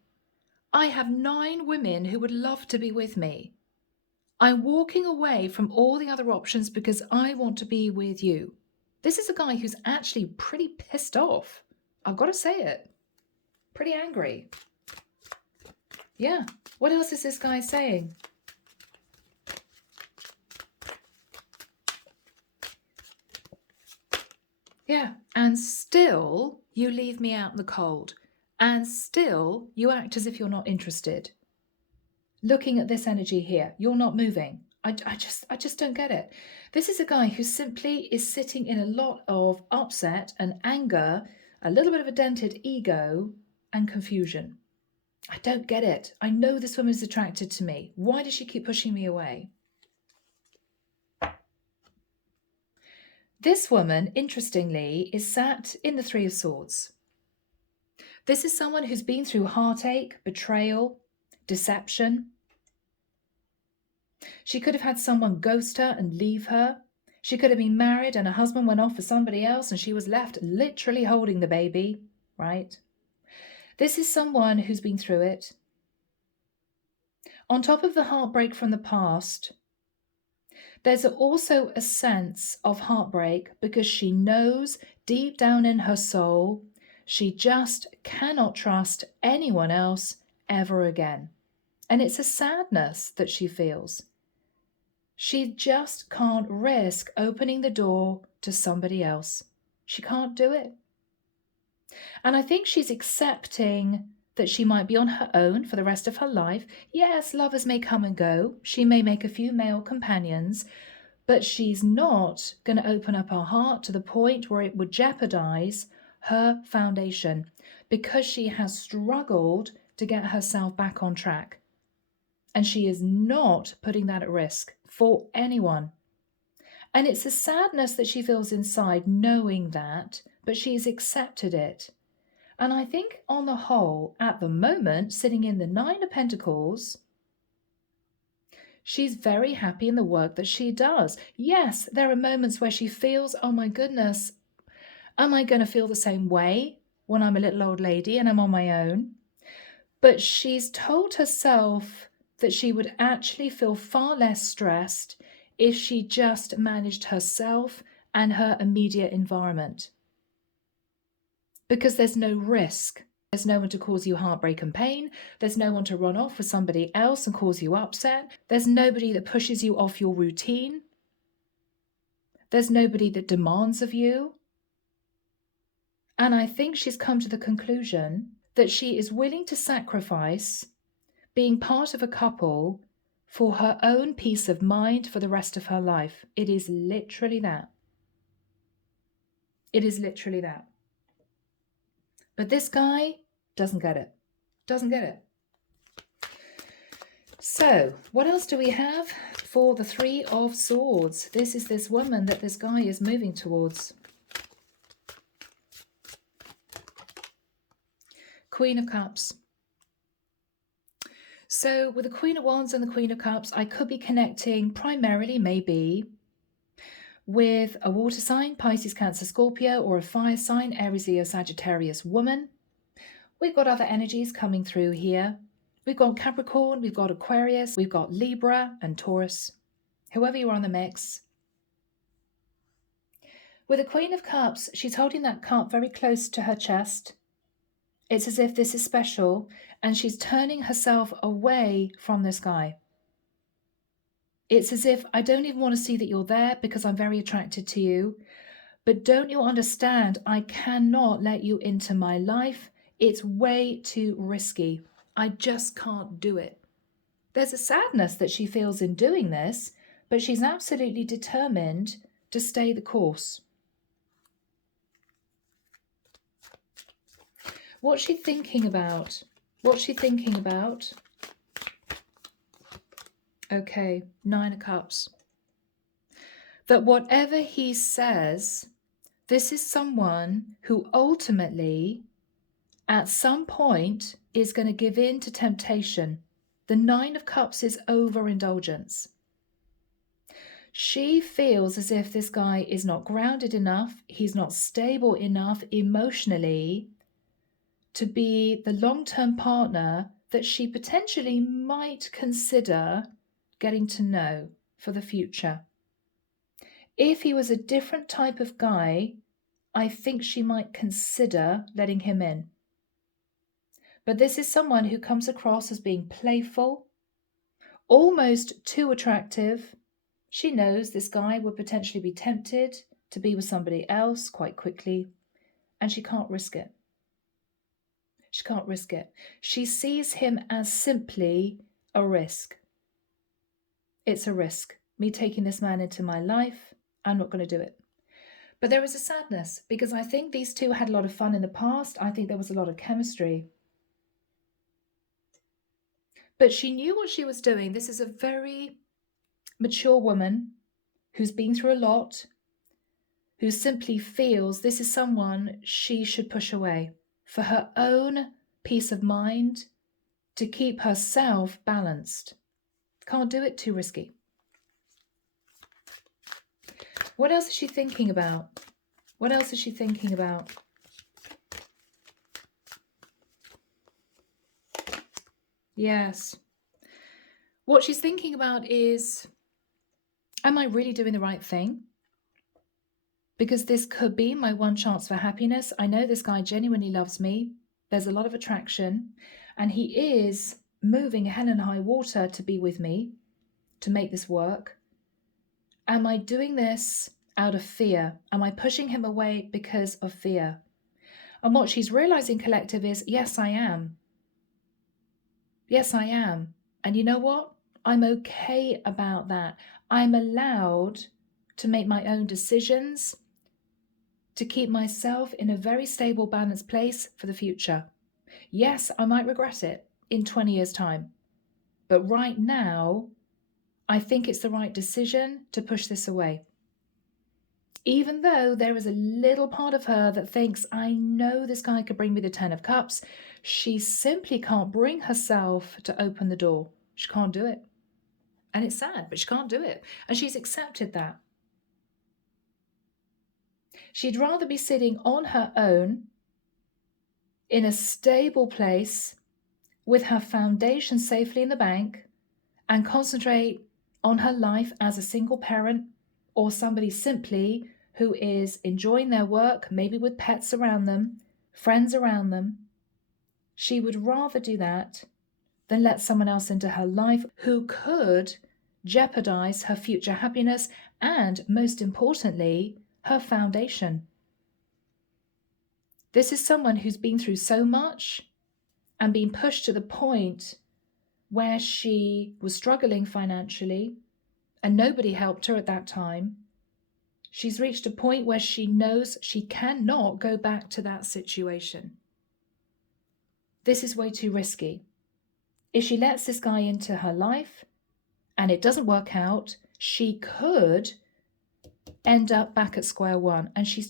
I have 9 women who would love to be with me. I'm walking away from all the other options because I want to be with you. This is a guy who's actually pretty pissed off. I've got to say it. Pretty angry. Yeah. What else is this guy saying? Yeah. And still you leave me out in the cold. And still you act as if you're not interested. Looking at this energy here, you're not moving. I just don't get it. This is a guy who simply is sitting in a lot of upset and anger, a little bit of a dented ego and confusion. I don't get it. I know this woman is attracted to me. Why does she keep pushing me away? This woman, interestingly, is sat in the Three of Swords. This is someone who's been through heartache, betrayal, deception. She could have had someone ghost her and leave her. She could have been married and her husband went off for somebody else and she was left literally holding the baby, right? This is someone who's been through it. On top of the heartbreak from the past, there's also a sense of heartbreak because she knows deep down in her soul she just cannot trust anyone else ever again. And it's a sadness that she feels. She just can't risk opening the door to somebody else. She can't do it. And I think she's accepting that she might be on her own for the rest of her life. Yes, lovers may come and go. She may make a few male companions, but she's not going to open up her heart to the point where it would jeopardize her foundation because she has struggled to get herself back on track. And she is not putting that at risk for anyone. And it's a sadness that she feels inside knowing that, but she's accepted it. And I think on the whole, at the moment, sitting in the Nine of Pentacles, she's very happy in the work that she does. Yes, there are moments where she feels, oh my goodness, am I going to feel the same way when I'm a little old lady and I'm on my own? But she's told herself that she would actually feel far less stressed if she just managed herself and her immediate environment. Because there's no risk. There's no one to cause you heartbreak and pain. There's no one to run off with somebody else and cause you upset. There's nobody that pushes you off your routine. There's nobody that demands of you. And I think she's come to the conclusion that she is willing to sacrifice being part of a couple for her own peace of mind for the rest of her life. It is literally that. It is literally that. But this guy doesn't get it. Doesn't get it. So, what else do we have for the Three of Swords? This is this woman that this guy is moving towards. Queen of Cups. So, with the Queen of Wands and the Queen of Cups, I could be connecting primarily, maybe, with a water sign, Pisces, Cancer, Scorpio, or a fire sign, Aries, Leo, Sagittarius woman. We've got other energies coming through here. We've got Capricorn, we've got Aquarius, we've got Libra and Taurus. Whoever you are in the mix. With the Queen of Cups, she's holding that cup very close to her chest. It's as if this is special, and she's turning herself away from this guy. It's as if I don't even want to see that you're there because I'm very attracted to you. But don't you understand? I cannot let you into my life. It's way too risky. I just can't do it. There's a sadness that she feels in doing this, but she's absolutely determined to stay the course. What's she thinking about? What's she thinking about? Okay, Nine of Cups. That whatever he says, this is someone who ultimately, at some point, is going to give in to temptation. The Nine of Cups is overindulgence. She feels as if this guy is not grounded enough, he's not stable enough emotionally to be the long-term partner that she potentially might consider getting to know for the future. If he was a different type of guy, I think she might consider letting him in. But this is someone who comes across as being playful, almost too attractive. She knows this guy would potentially be tempted to be with somebody else quite quickly, and she can't risk it. She can't risk it. She sees him as simply a risk. It's a risk. Me taking this man into my life, I'm not going to do it. But there is a sadness because I think these two had a lot of fun in the past. I think there was a lot of chemistry. But she knew what she was doing. This is a very mature woman who's been through a lot, who simply feels this is someone she should push away for her own peace of mind, to keep herself balanced. Can't do it, too risky. What else is she thinking about? What else is she thinking about? Yes. What she's thinking about is, am I really doing the right thing? Because this could be my one chance for happiness. I know this guy genuinely loves me. There's a lot of attraction. And he is moving hell and high water to be with me, to make this work. Am I doing this out of fear? Am I pushing him away because of fear? And what she's realizing, collective, is, yes, I am. Yes, I am. And you know what? I'm okay about that. I'm allowed to make my own decisions, to keep myself in a very stable, balanced place for the future. Yes, I might regret it in 20 years' time. But right now, I think it's the right decision to push this away. Even though there is a little part of her that thinks, I know this guy could bring me the 10 of Cups, she simply can't bring herself to open the door. She can't do it. And it's sad, but she can't do it. And she's accepted that. She'd rather be sitting on her own in a stable place with her foundation safely in the bank and concentrate on her life as a single parent or somebody simply who is enjoying their work, maybe with pets around them, friends around them. She would rather do that than let someone else into her life who could jeopardize her future happiness and, most importantly, her foundation. This is someone who's been through so much and been pushed to the point where she was struggling financially and nobody helped her at that time. She's reached a point where she knows she cannot go back to that situation. This is way too risky. If she lets this guy into her life and it doesn't work out, she could end up back at square one, and she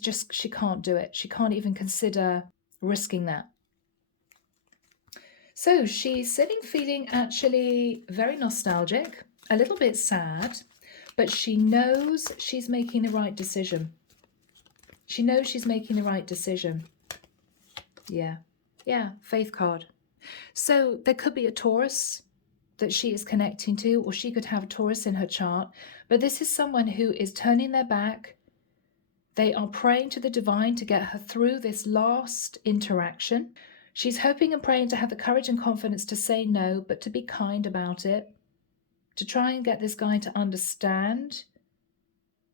can't do it. She can't even consider risking that. So she's sitting feeling actually very nostalgic, a little bit sad, but she knows she's making the right decision. She knows she's making the right decision. Yeah, faith card. So there could be a Taurus that she is connecting to, or she could have a Taurus in her chart, but this is someone who is turning their back. They are praying to the divine to get her through this last interaction. She's hoping and praying to have the courage and confidence to say no, but to be kind about it, to try and get this guy to understand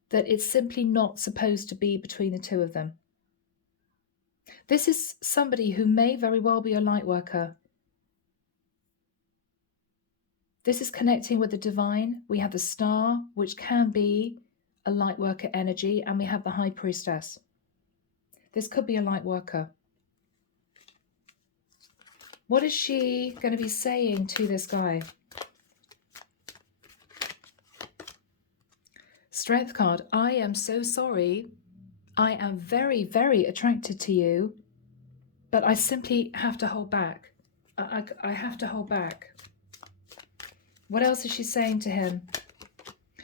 that it's simply not supposed to be between the two of them. This is somebody who may very well be a light worker. This is connecting with the divine. We have the star, which can be a light worker energy, and we have the high priestess. This could be a light worker. What is she going to be saying to this guy? Strength card. I am so sorry. I am very, very attracted to you, but I simply have to hold back. I have to hold back. What else is she saying to him?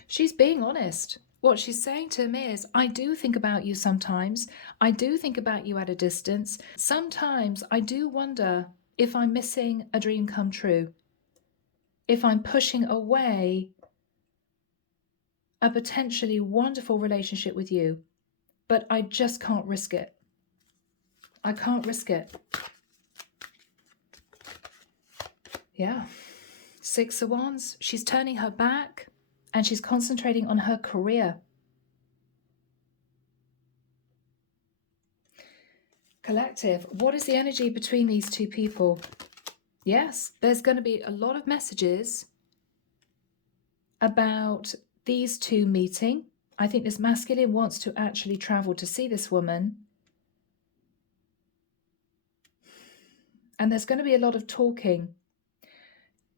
She's being honest. What she's saying to him is, I do think about you sometimes. I do think about you at a distance. Sometimes I do wonder if I'm missing a dream come true, if I'm pushing away a potentially wonderful relationship with you, but I just can't risk it. I can't risk it. Yeah. 6 of Wands. She's turning her back and she's concentrating on her career. Collective. What is the energy between these two people? Yes, there's going to be a lot of messages about these two meeting. I think this masculine wants to actually travel to see this woman. And there's going to be a lot of talking.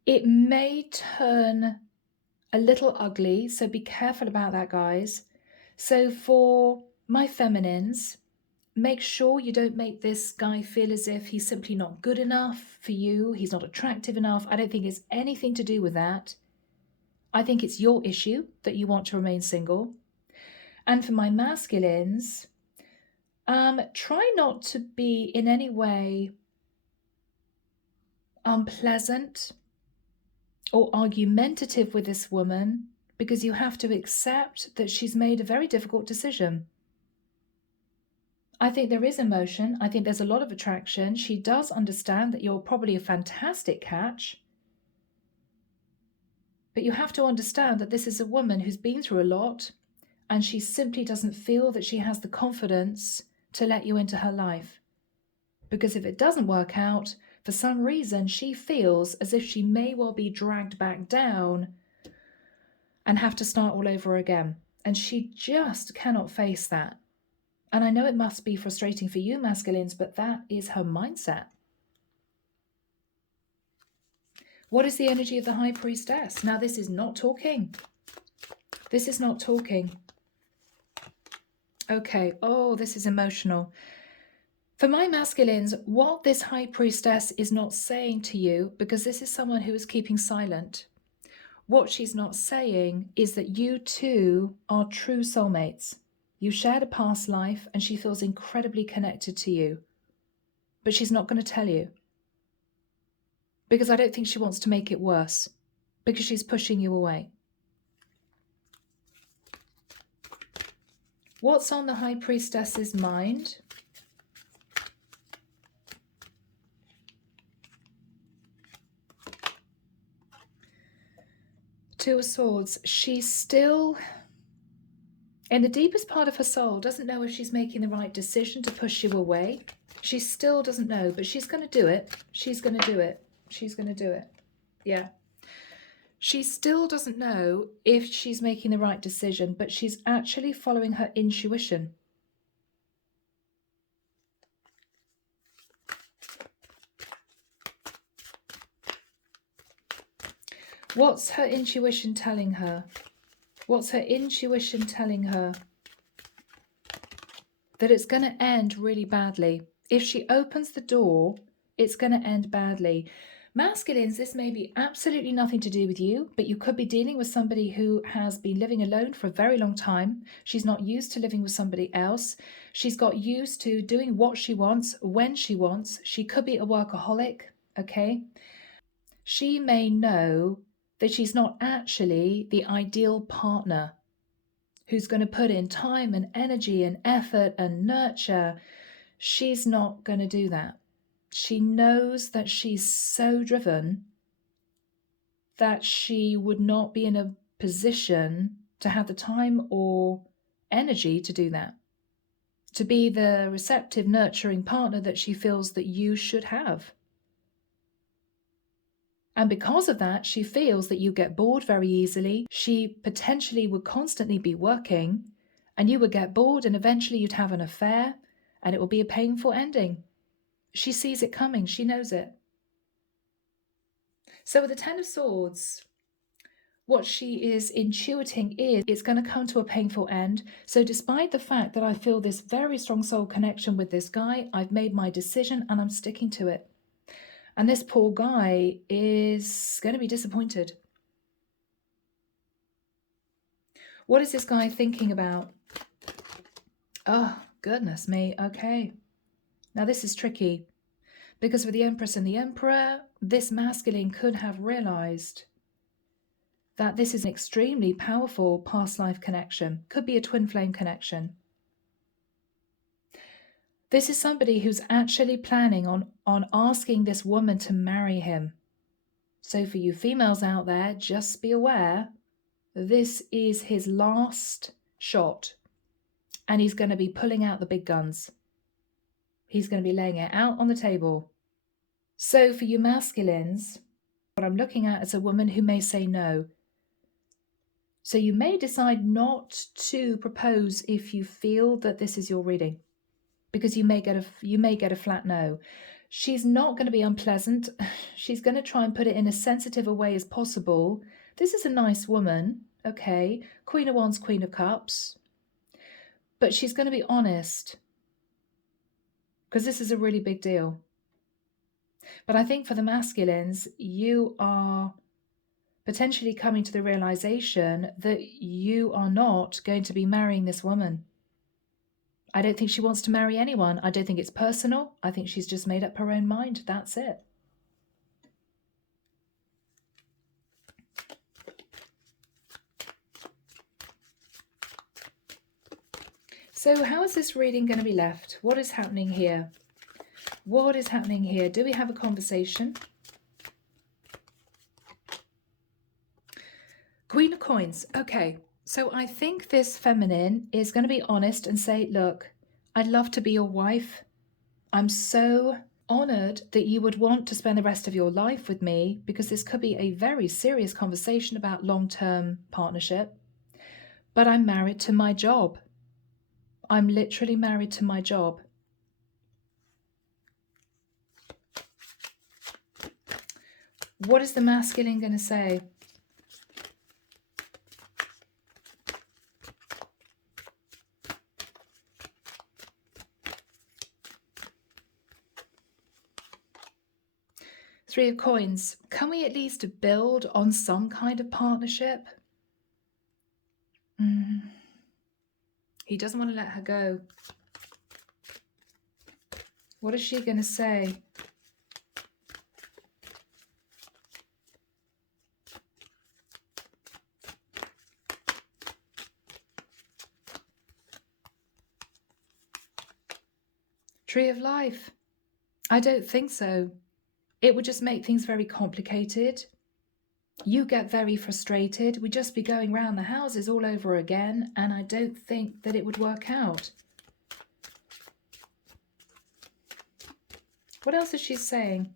It may turn a little ugly, so be careful about that, guys. So for my feminines, make sure you don't make this guy feel as if he's simply not good enough for you. He's not attractive enough. I don't think it's anything to do with that. I think it's your issue that you want to remain single. And for my masculines, try not to be in any way unpleasant or argumentative with this woman, because you have to accept that she's made a very difficult decision. I think there is emotion. I think there's a lot of attraction. She does understand that you're probably a fantastic catch. But you have to understand that this is a woman who's been through a lot, and she simply doesn't feel that she has the confidence to let you into her life. Because if it doesn't work out, for some reason, she feels as if she may well be dragged back down and have to start all over again. And she just cannot face that. And I know it must be frustrating for you masculines, but that is her mindset. What is the energy of the High Priestess? Now, this is not talking. This is not talking. Okay. Oh, this is emotional. For my masculines, what this High Priestess is not saying to you, because this is someone who is keeping silent, what she's not saying is that you two are true soulmates. You shared a past life and she feels incredibly connected to you. But she's not going to tell you. Because I don't think she wants to make it worse. Because she's pushing you away. What's on the High Priestess's mind? Two of Swords. She's still, in the deepest part of her soul, doesn't know if she's making the right decision to push you away. She still doesn't know, but she's going to do it. She's going to do it. She's going to do it. Yeah. She still doesn't know if she's making the right decision, but she's actually following her intuition. What's her intuition telling her? What's her intuition telling her? That it's going to end really badly. If she opens the door, it's going to end badly. Masculines, this may be absolutely nothing to do with you, but you could be dealing with somebody who has been living alone for a very long time. She's not used to living with somebody else. She's got used to doing what she wants, when she wants. She could be a workaholic, okay? She may know that she's not actually the ideal partner who's going to put in time and energy and effort and nurture. She's not going to do that. She knows that she's so driven that she would not be in a position to have the time or energy to do that, to be the receptive, nurturing partner that she feels that you should have. And because of that, she feels that you get bored very easily. She potentially would constantly be working and you would get bored and eventually you'd have an affair and it will be a painful ending. She sees it coming. She knows it. So with the Ten of Swords, what she is intuiting is it's going to come to a painful end. So despite the fact that I feel this very strong soul connection with this guy, I've made my decision and I'm sticking to it. And this poor guy is going to be disappointed. What is this guy thinking about? Oh, goodness me. Okay. Now this is tricky Because with the Empress and the Emperor, this masculine could have realized that this is an extremely powerful past life connection. Could be a twin flame connection. This is somebody who's actually planning on asking this woman to marry him. So for you females out there, just be aware, this is his last shot. And he's going to be pulling out the big guns. He's going to be laying it out on the table. So for you masculines, what I'm looking at is a woman who may say no. So you may decide not to propose if you feel that this is your reading, because you may get a flat no. She's not going to be unpleasant. She's going to try and put it in as sensitive a way as possible. This is a nice woman, okay? Queen of Wands, Queen of Cups. But she's going to be honest, because this is a really big deal. But I think for the masculines, you are potentially coming to the realization that you are not going to be marrying this woman. I don't think she wants to marry anyone. I don't think it's personal. I think she's just made up her own mind. That's it. So how is this reading going to be left? What is happening here? What is happening here? Do we have a conversation? Queen of Coins. Okay, so I think this feminine is going to be honest and say, look, I'd love to be your wife. I'm so honored that you would want to spend the rest of your life with me, because this could be a very serious conversation about long-term partnership. But I'm married to my job. I'm literally married to my job. What is the masculine going to say? Three of Coins. Can we at least build on some kind of partnership? He doesn't want to let her go. What is she going to say? Tree of Life. I don't think so. It would just make things very complicated. You get very frustrated. We'd just be going round the houses all over again, and I don't think that it would work out. What else is she saying?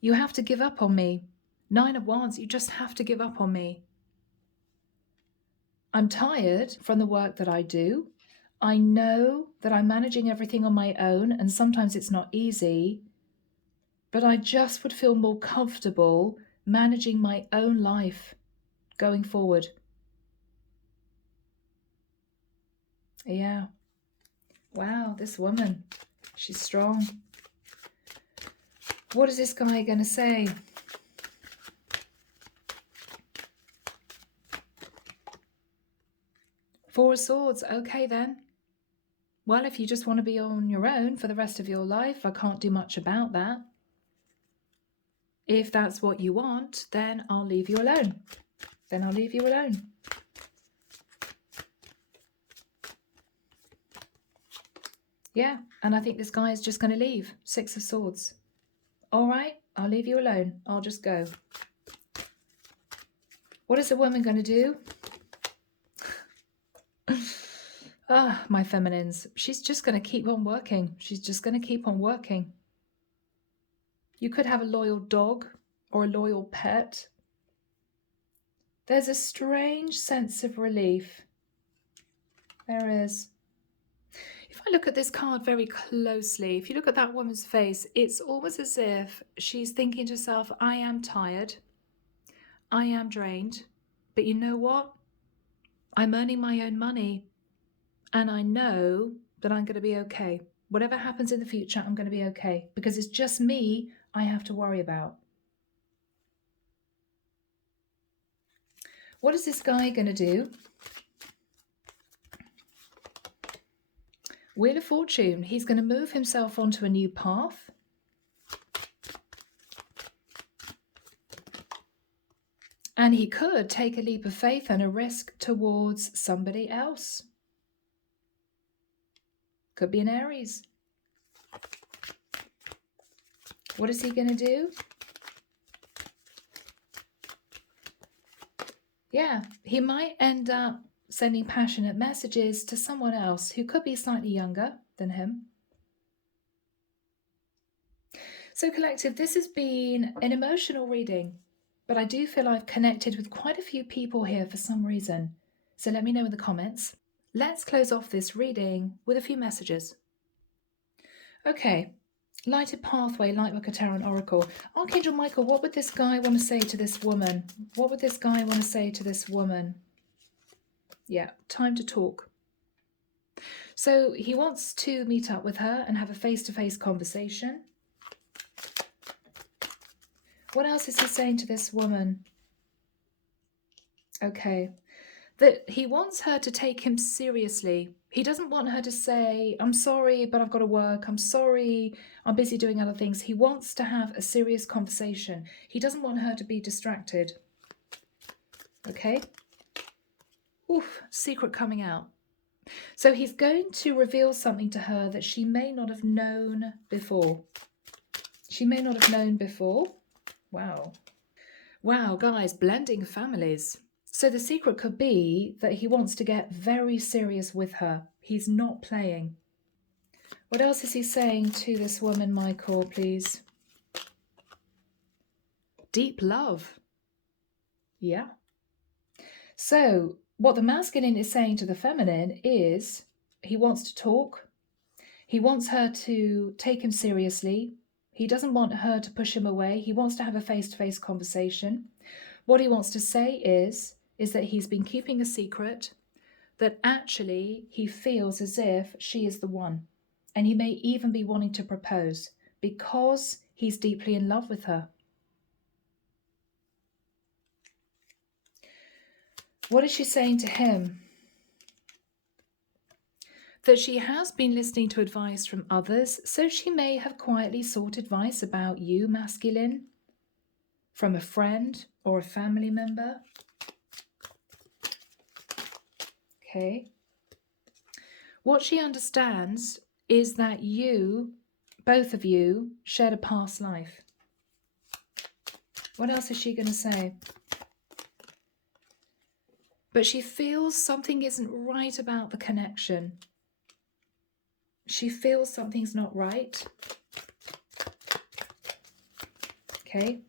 You have to give up on me. Nine of Wands, you just have to give up on me. I'm tired from the work that I do. I know that I'm managing everything on my own, and sometimes it's not easy, but I just would feel more comfortable managing my own life going forward. Yeah. Wow, this woman, she's strong. What is this guy going to say? Four of Swords. Okay, then. Well, if you just want to be on your own for the rest of your life, I can't do much about that. If that's what you want, then I'll leave you alone. Then I'll leave you alone. Yeah, and I think this guy is just going to leave. Six of Swords. All right, I'll leave you alone. I'll just go. What is the woman going to do? Ah, my feminines. She's just going to keep on working. She's just going to keep on working. You could have a loyal dog or a loyal pet. There's a strange sense of relief. There is. If I look at this card very closely, if you look at that woman's face, it's almost as if she's thinking to herself, I am tired. I am drained. But you know what? I'm earning my own money. And I know that I'm going to be okay. Whatever happens in the future, I'm going to be okay. Because it's just me I have to worry about. What is this guy going to do? Wheel of Fortune. He's going to move himself onto a new path. And he could take a leap of faith and a risk towards somebody else. Could be an Aries. What is he going to do? Yeah, he might end up sending passionate messages to someone else who could be slightly younger than him. So collective, this has been an emotional reading, but I do feel I've connected with quite a few people here for some reason. So let me know in the comments. Let's close off this reading with a few messages. Okay, lighted pathway, light like a Catrin oracle. Archangel Michael, what would this guy want to say to this woman? What would this guy want to say to this woman? Yeah, time to talk. So he wants to meet up with her and have a face-to-face conversation. What else is he saying to this woman? Okay, that he wants her to take him seriously. He doesn't want her to say, I'm sorry, but I've got to work. I'm sorry, I'm busy doing other things. He wants to have a serious conversation. He doesn't want her to be distracted. Okay. Oof, secret coming out. So he's going to reveal something to her that she may not have known before. She may not have known before. Wow. Wow, guys, blending families. So the secret could be that he wants to get very serious with her. He's not playing. What else is he saying to this woman, Michael, please? Deep love. Yeah. So what the masculine is saying to the feminine is he wants to talk. He wants her to take him seriously. He doesn't want her to push him away. He wants to have a face-to-face conversation. What he wants to say is that he's been keeping a secret, that actually he feels as if she is the one. And he may even be wanting to propose because he's deeply in love with her. What is she saying to him? That she has been listening to advice from others, so she may have quietly sought advice about you, masculine, from a friend or a family member. Okay. What she understands is that you, both of you, shared a past life. What else is she going to say? But she feels something isn't right about the connection. She feels something's not right. Okay.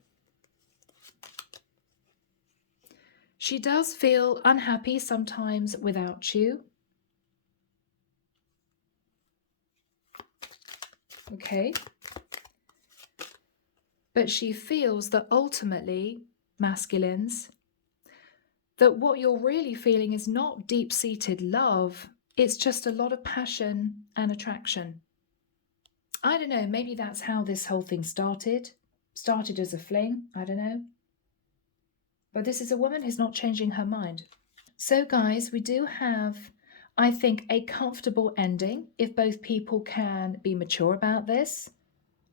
She does feel unhappy sometimes without you. Okay. But she feels that ultimately, masculines, that what you're really feeling is not deep-seated love. It's just a lot of passion and attraction. I don't know, maybe that's how this whole thing started. Started as a fling, I don't know. But this is a woman who's not changing her mind. So guys, we do have, I think, a comfortable ending if both people can be mature about this.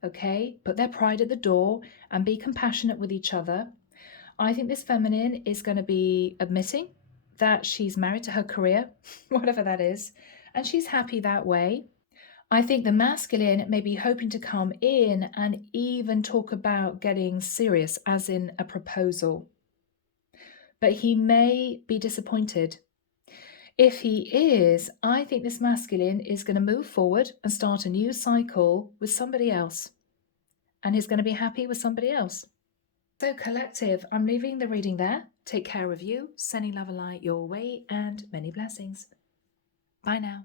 Okay, put their pride at the door and be compassionate with each other. I think this feminine is going to be admitting that she's married to her career, whatever that is, and she's happy that way. I think the masculine may be hoping to come in and even talk about getting serious, as in a proposal. But he may be disappointed. If he is, I think this masculine is going to move forward and start a new cycle with somebody else. And he's going to be happy with somebody else. So collective, I'm leaving the reading there. Take care of you, sending love and light your way, and many blessings. Bye now.